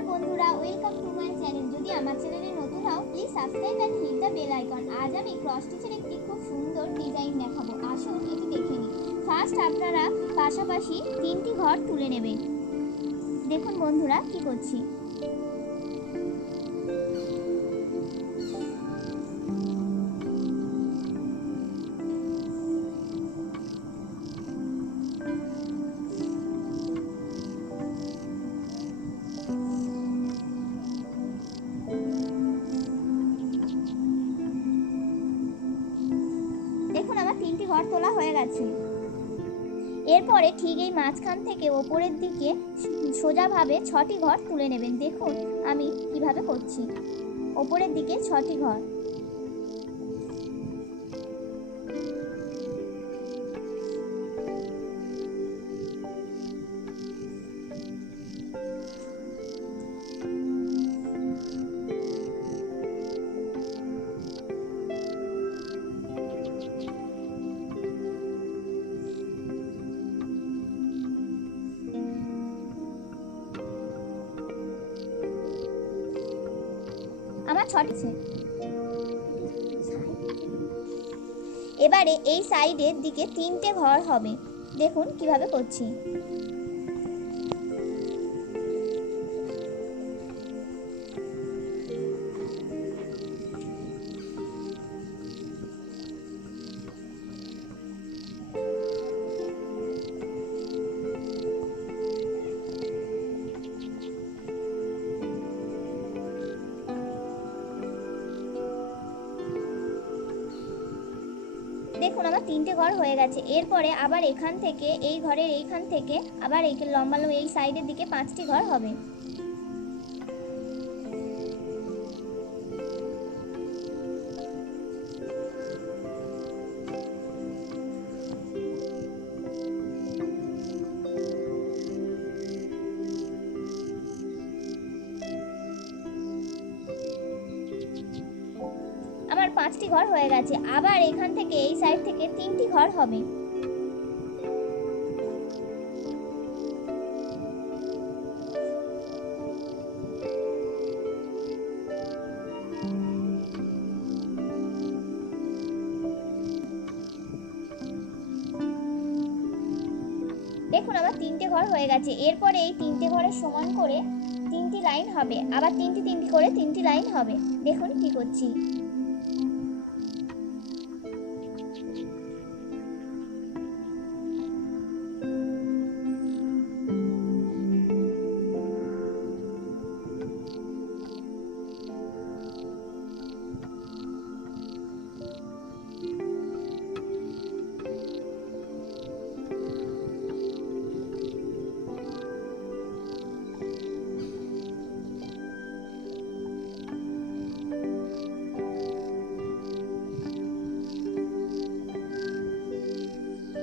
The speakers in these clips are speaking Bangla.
নমস্কার বন্ধুরা, ওয়েলকাম টু মাই চ্যানেল। যদি আমার চ্যানেলে নতুন হও please subscribe and hit the bell icon. আজ আমি ক্রস স্টিচের একটি খুব সুন্দর ডিজাইন দেখাবো। আসুন এটি দেখে নিই। ফার্স্ট আপনারা পাশাপাশি 3টি ঘর তুলে নেবেন। দেখুন বন্ধুরা কি করছি। দেখুন আমার 3টি ঘর তোলা হয়ে গেছে। এরপরে ঠিক এই মাঝখান থেকে ওপরের দিকে সোজাভাবে 6টি ঘর তুলে নেবেন। দেখুন আমি কিভাবে করছি। ওপরের দিকে 6টি ঘর। আমার 6টি। এবারে এই সাইডের দিকে 3টে ঘর হবে। দেখুন কিভাবে করছি। দেখুন আমার 3টে ঘর হয়ে গেছে। এরপরে আবার এখান থেকে এই ঘরের এইখান থেকে আবার এই লম্বা এই সাইডের দিকে 5টি ঘর হবে। আমার 5টি ঘর হয়ে গেছে। আবার এখান থেকে এই সাইড থেকে 3টি ঘর হবে। দেখুন আমার 3টে ঘর হয়ে গেছে। এরপরে এই 3টে ঘরের সমান করে 3টি লাইন হবে। আবার 3টি করে 3টি লাইন হবে। দেখুন কি করছি।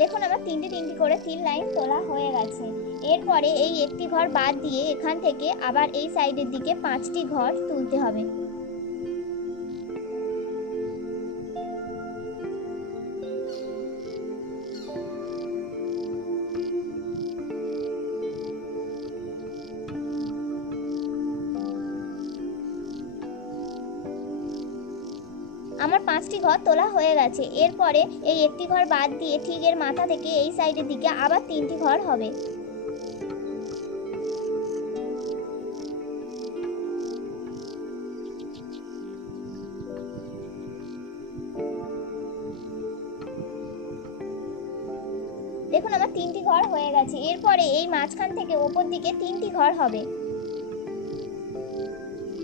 দেখুন আমার 3টি করে 3 লাইন তোলা হয়ে গেছে। এরপরে এই একটি ঘর বাদ দিয়ে এখান থেকে আবার এই সাইডের দিকে 5টি ঘর তুলতে হবে। আমার 5টি ঘর তোলা হয়ে গেছে। এরপরে এই একটি ঘর বাদ দিয়ে ঠিক এর মাথা থেকে এই সাইডের দিকে আবার 3টি ঘর হবে। দেখুন আমার 3টি ঘর হয়ে গেছে। এরপরে এই মাঝখান থেকে ওপর দিকে 3টি ঘর হবে।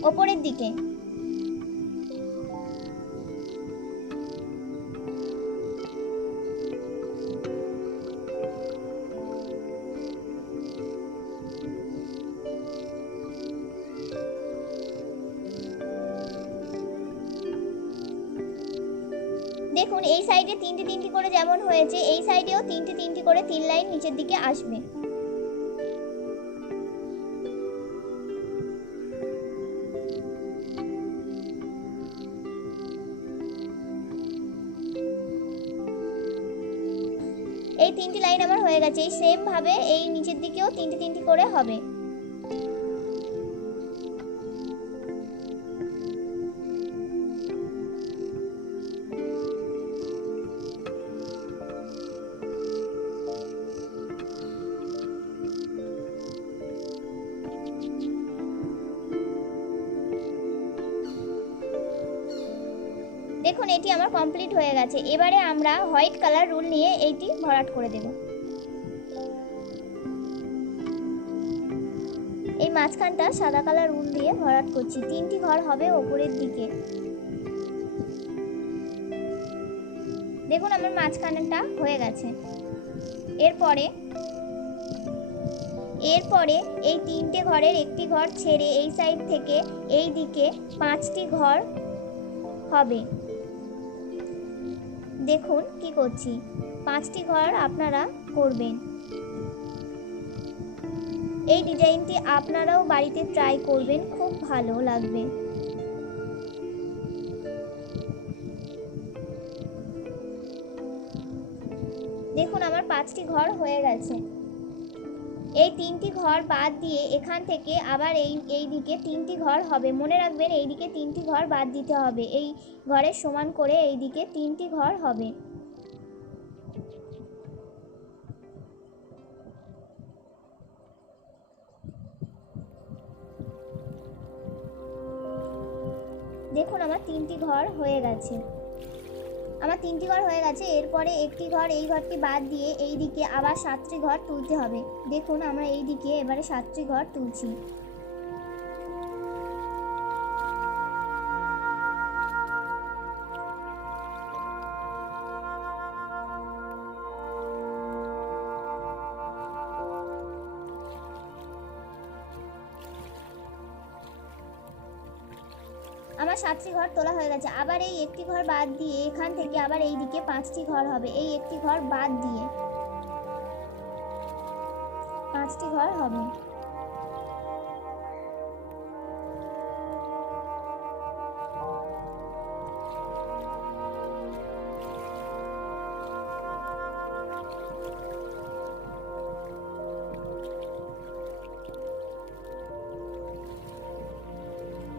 ওপরের দিকে দেখুন এই সাইডে 3টি করে যেমন হয়েছে এই সাইডেও 3টি করে 3 লাইন নিচের দিকে আসবে। এই 3টি লাইন আমার হয়ে গেছে। এই সেম ভাবে এই নিচের দিকেও 3টি করে হবে। এটি আমার কমপ্লিট হয়ে গেছে। এবারে আমরা হোয়াইট কালার রুল নিয়ে এইটি ভরাট করে দেব। এই মাঝখানটা সাদা কালার রুল দিয়ে ভরাট করছি। 3টি ঘর হবে ওপরের দিকে। দেখুন আমার মাঝখানটা হয়ে গেছে। এরপরে এই 3টে ঘরের একটি ঘর ছেড়ে এই সাইড থেকে এই দিকে 5টি ঘর হবে। দেখুন কি করছি, 5টি ঘর আপনারা করবেন। এই ডিজাইনটি আপনারাও বাড়িতে ট্রাই করবেন, খুব ভালো লাগবে। দেখুন আমার 5টি ঘর হয়ে গেছে। এই 3টি ঘর বাদ দিয়ে এখান থেকে আবার এই দিকে 3টি ঘর হবে। মনে রাখবেন এই দিকে 3টি ঘর বাদ দিতে হবে। এই ঘরের সমান করে এই দিকে 3টি ঘর হবে। দেখুন আমার 3টি ঘর হয়ে গেছে। এরপরে একটি ঘর, এই ঘরটি বাদ দিয়ে এই দিকে আবার 7টি ঘর তুলতে হবে। দেখুন আমরা এই দিকে এবারে 7টি ঘর তুলছি। আমার 7টি ঘর তোলা হয়ে গেছে। আবার এই একটি ঘর বাদ দিয়ে এখান থেকে আবার এই দিকে 5টি ঘর হবে। এই একটি ঘর বাদ দিয়ে 5টি ঘর হবে।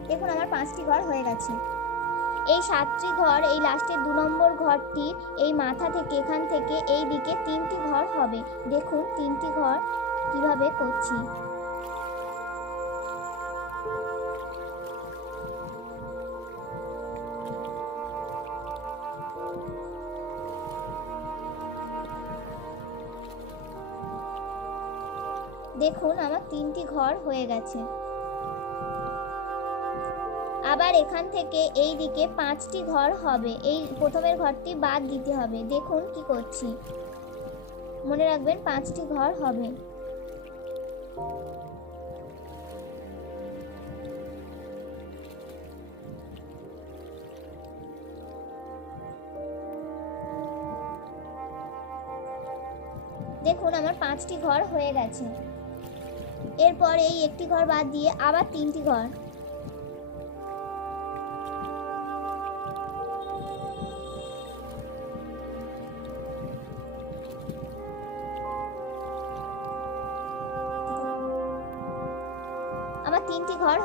দেখুন আমার 5টি ঘর হয়ে গেছে। এই 7টি ঘর, এই লাস্টের 2 নম্বর ঘরটির এই মাথা থেকে এখান থেকে এই দিকে 3টি ঘর হবে। দেখুন 3টি ঘর কিভাবে করছি। দেখুন আমার 3টি ঘর হয়ে গেছে। আবার এখান থেকে এই দিকে 5টি ঘর হবে। এই প্রথমের ঘরটি বাদ দিতে হবে। দেখুন কি করছি, মনে রাখবেন 5টি ঘর হবে। দেখুন আমার 5টি ঘর হয়ে গেছে। এরপর এই একটি ঘর বাদ দিয়ে আবার 3টি ঘর। আমার 3টি ঘর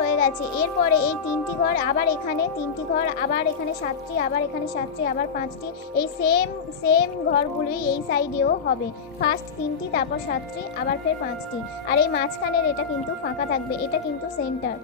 হয়ে গেছে। এরপরে এই 3টি ঘর, আবার এখানে 3টি ঘর, আবার এখানে 7টি, আবার এখানে 7টি, আবার 5টি। এই সেম ঘরগুলোই এই সাইডেও হবে। ফার্স্ট 3টি, তারপর 7টি, আবার ফের 5টি। আর এই মাঝখানের এটা কিন্তু ফাঁকা থাকবে, এটা কিন্তু সেন্টার।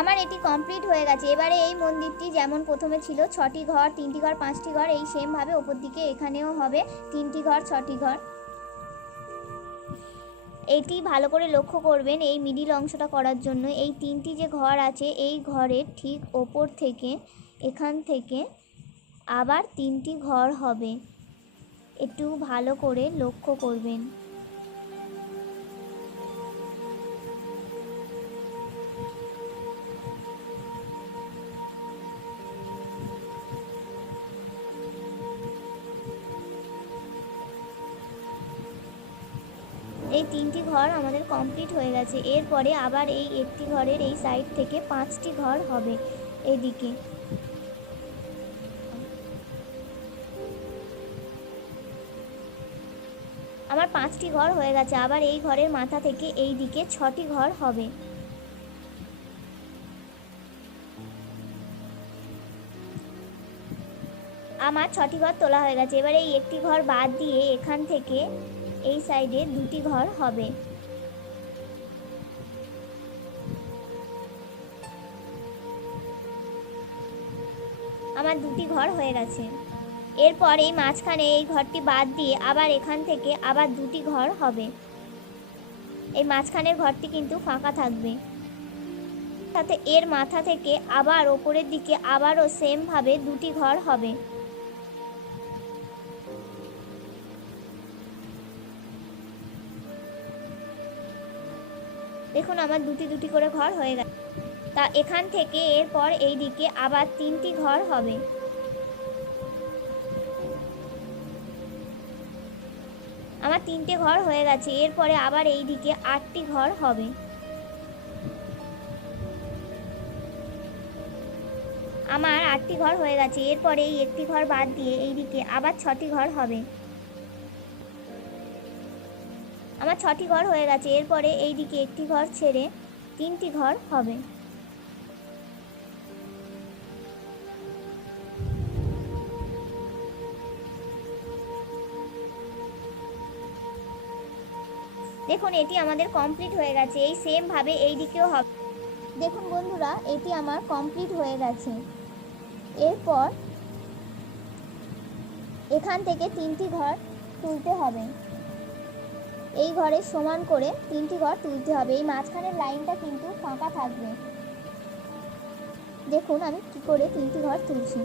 আমার এটি কমপ্লিট হয়ে গেছে। এবারে এই মন্দিরটি যেমন প্রথমে ছিল 6টি ঘর, 3টি ঘর, 5টি ঘর, এই সেমভাবে ওপর দিকে এখানেও হবে 3টি ঘর, 6টি ঘর। এইটি ভালো করে লক্ষ্য করবেন এই মিডিল অংশটা করার জন্য। এই 3টি যে ঘর আছে এই ঘরের ঠিক ওপর থেকে এখান থেকে আবার 3টি ঘর হবে। একটু ভালো করে লক্ষ্য করবেন। এই 3টি ঘর আমাদের কমপ্লিট হয়ে গেছে। এরপরে আবার এই একটি ঘরের এই সাইড থেকে 5টি ঘর হবে এদিকে। আমার 5টি ঘর হয়ে গেছে। আবার এই ঘরের মাথা থেকে এই দিকে 6টি ঘর হবে। আমার 6টি ঘর তোলা হয়ে গেছে। এবারে এই একটি ঘর বাদ দিয়ে এখান থেকে এই সাইডে 2টি ঘর হবে। আমার 2টি ঘর হয়ে গেছে। এরপর এই মাঝখানে এই ঘরটি বাদ দিয়ে আবার এখান থেকে আবার 2টি ঘর হবে। এই মাঝখানের ঘরটি কিন্তু ফাঁকা থাকবে। সাথে এর মাথা থেকে আবার ওপরের দিকে আবারও সেমভাবে 2টি ঘর হবে। দেখুন আমার 2টি করে ঘর হয়ে গেছে। তা এখান থেকে এরপর এই দিকে আবার 3টি ঘর হবে। আমার 3টে ঘর হয়ে গেছে। এরপরে আবার এই দিকে 8টি ঘর হবে। আমার 8টি ঘর হয়ে গেছে। এরপরে এই একটি ঘর বাদ দিয়ে এই দিকে আবার 6টি ঘর হবে। আমার 6টি ঘর হয়ে গেছে। এরপরে এই দিকে একটি ঘর ছেড়ে 3টি ঘর হবে। দেখুন এটি আমাদের কমপ্লিট হয়ে গেছে। এই সেম ভাবে এই দিকেও হবে। দেখুন বন্ধুরা এটি আমার কমপ্লিট হয়ে গেছে। এরপর এখান থেকে 3টি ঘর তুলতে হবে। এই ঘরের সমান করে 3টি ঘর তুলতে হবে। এই মাঝখানের লাইনটা কিন্তু ফাঁকা থাকবে। দেখুন আমি কি করে 3টি ঘর তুলছি।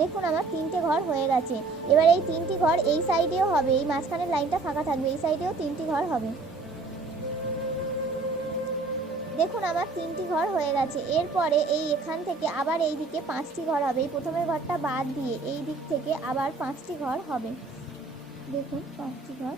দেখুন আমার 3টে ঘর হয়ে গেছে। এবার এই 3টি ঘর এই সাইডেও হবে। এই মাঝখানের লাইনটা ফাঁকা থাকবে। এই সাইডেও 3টি ঘর হবে। দেখুন আমার 3টি ঘর হয়ে গেছে। এরপরে এই এখান থেকে আবার এই দিকে 5টি ঘর হবে। এই প্রথমের ঘরটা বাদ দিয়ে এই দিক থেকে আবার 5টি ঘর হবে। দেখুন 5টি ঘর।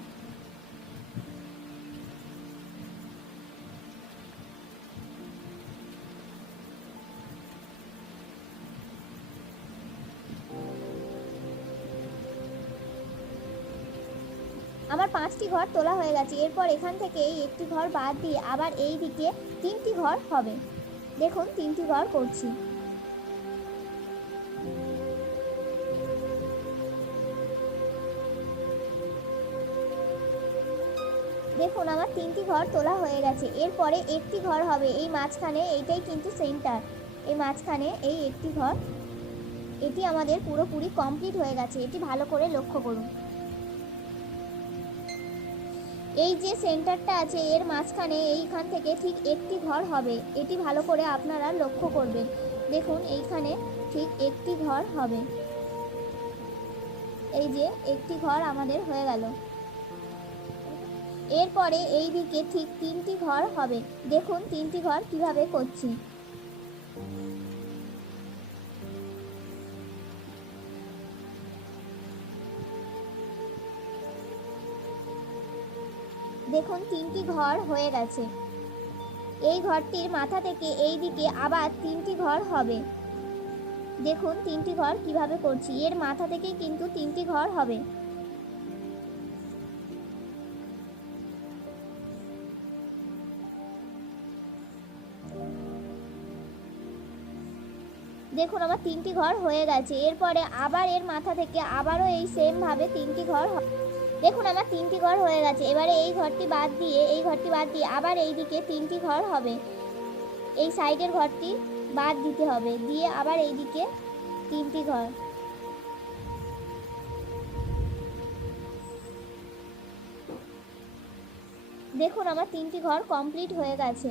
আমার 5টি ঘর তোলা হয়ে গেছে। এরপর এখান থেকে এই একটি ঘর বাদ দিয়ে আবার এই দিকে 3টি ঘর হবে। দেখুন 3টি ঘর করছি। দেখুন আমার 3টি ঘর তোলা হয়ে গেছে। এরপরে একটি ঘর হবে এই মাঝখানে। এইটাই কিন্তু সেন্টার। এই মাঝখানে এই একটি ঘর। এটি আমাদের পুরোপুরি কমপ্লিট হয়ে গেছে। এটি ভালো করে লক্ষ্য করুন। এই যে সেন্টারটা আছে এর মাঝখানে এইখান থেকে ঠিক একটি ঘর হবে। এটি ভালো করে আপনারা লক্ষ্য করবেন। দেখুন এইখানে ঠিক একটি ঘর হবে। এই যে একটি ঘর আমাদের হয়ে গেল। এরপরে এই দিকে ঠিক 3টি ঘর হবে। দেখুন 3টি ঘর কিভাবে করছি। দেখুন 3টি ঘর হয়ে গেছে। এই ঘরটির মাথা থেকে এই দিকে আবার 3টি ঘর হবে। দেখুন 3টি ঘর কিভাবে করছি। এর মাথা থেকেই কিন্তু 3টি ঘর হবে। দেখুন আমার 3টি ঘর হয়ে গেছে। এরপরে আবার এর মাথা থেকে আবারও এই সেম ভাবে 3টি ঘর। দেখুন আমার 3টি ঘর হয়ে গেছে। এবারে এই ঘরটি বাদ দিয়ে আবার এই দিকে 3টি ঘর হবে। এই সাইডের ঘরটি বাদ দিতে হবে, দিয়ে আবার এই দিকে 3টি ঘর। দেখুন আমার 3টি ঘর কমপ্লিট হয়ে গেছে।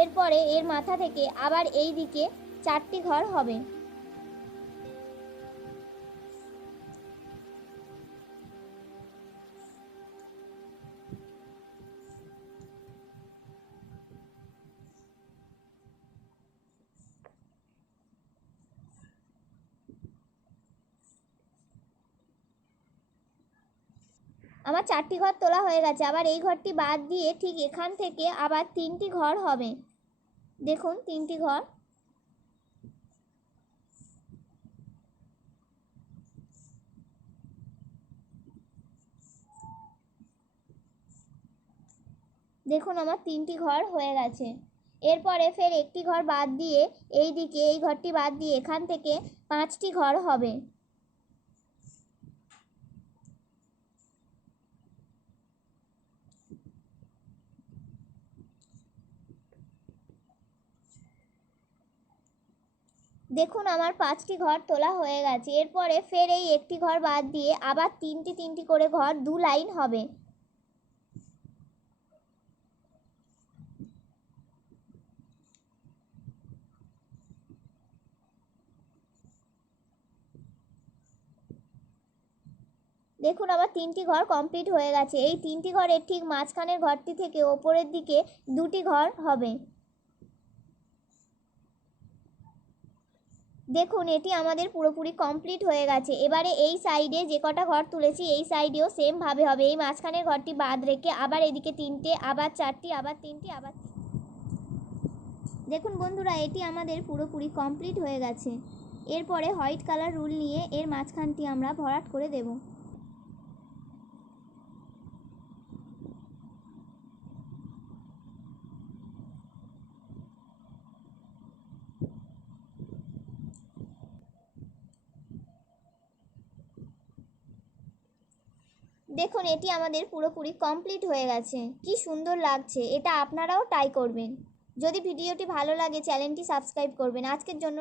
এরপরে এর মাথা থেকে আবার এই দিকে 4টি ঘর হবে। আমার 4টি ঘর তোলা হয়ে গেছে। আবার এই ঘরটি বাদ দিয়ে ঠিক এখান থেকে আবার 3টি ঘর হবে। দেখুন 3টি ঘর। দেখুন আমার 3টি ঘর হয়ে গেছে। এরপরে ফের একটি ঘর বাদ দিয়ে এই দিকে এই ঘরটি বাদ দিয়ে এখান থেকে 5টি ঘর হবে। দেখুন আমার 5টি ঘর তোলা হয়ে গেছে। এরপরে ফের এই একটি ঘর বাদ দিয়ে আবার 3টি করে ঘর 2 লাইন হবে। দেখুন আমার 3টি ঘর কমপ্লিট হয়ে গেছে। এই 3টি ঘরের ঠিক মাঝখানের ঘরটি থেকে ওপরের দিকে 2টি ঘর হবে। দেখুন এটি আমাদের পুরোপুরি কমপ্লিট হয়ে গেছে। এবারে এই সাইডে যে কটা ঘর তুলেছি এই সাইডেও সেমভাবে হবে। এই মাঝখানের ঘরটি বাদ রেখে আবার এদিকে 3টে, আবার 4টি, আবার 3টি, আবার। দেখুন বন্ধুরা এটি আমাদের পুরোপুরি কমপ্লিট হয়ে গেছে। এরপরে হোয়াইট কালার রুল নিয়ে এর মাঝখানটি আমরা ভরাট করে দেব। দেখুন এটি আমাদের পুরোপুরি কমপ্লিট হয়ে গেছে। কি সুন্দর লাগছে। এটা আপনারাও ট্রাই করবেন। যদি ভিডিওটি ভালো লাগে চ্যানেলটি সাবস্ক্রাইব করবেন। আজকের জন্য